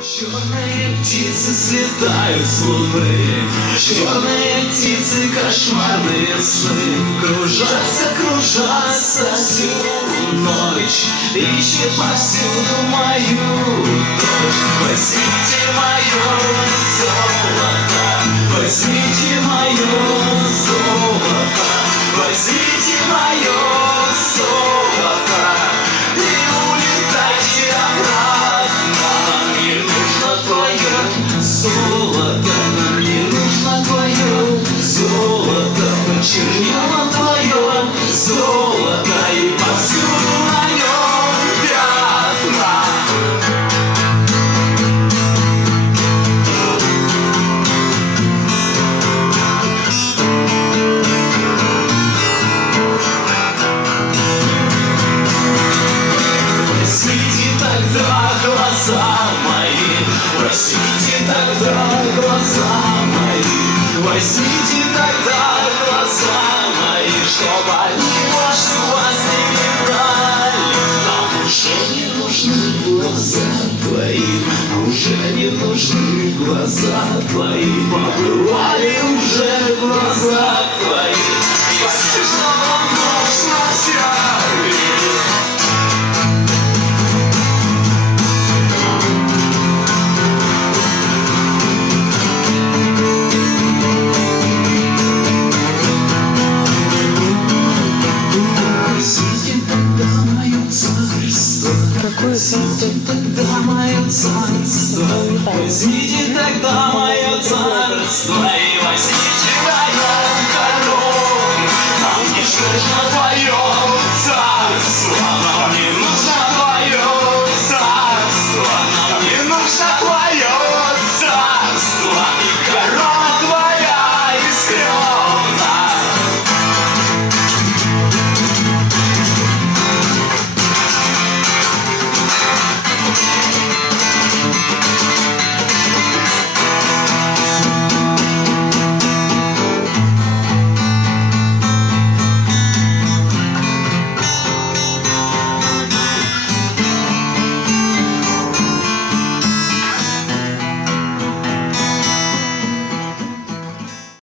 Черные птицы слетают с луны, черные птицы, кошмарные сны. Кружатся, кружатся всю ночь, ищет повсюду мою дочь. Возьмите мое золото, возьмите мое золото, возьмите мое золото и улетайте обратно. Нам не нужно твое золото, нам не нужно твое золото. Почернело твое золото и повсюду на нем пятна. Простите тогда глаза мои, простите тогда глаза мои, возьмите тогда глаза мои, чтобы они больше вас не брали. Нам уже не нужны глаза твои, уже не нужны глаза твои, побывали уже глаза твои. Если что вам нужно взять. Возьмите тогда мое царство, возьмите тогда мое царство и возьмите мою корону. Нам не нужно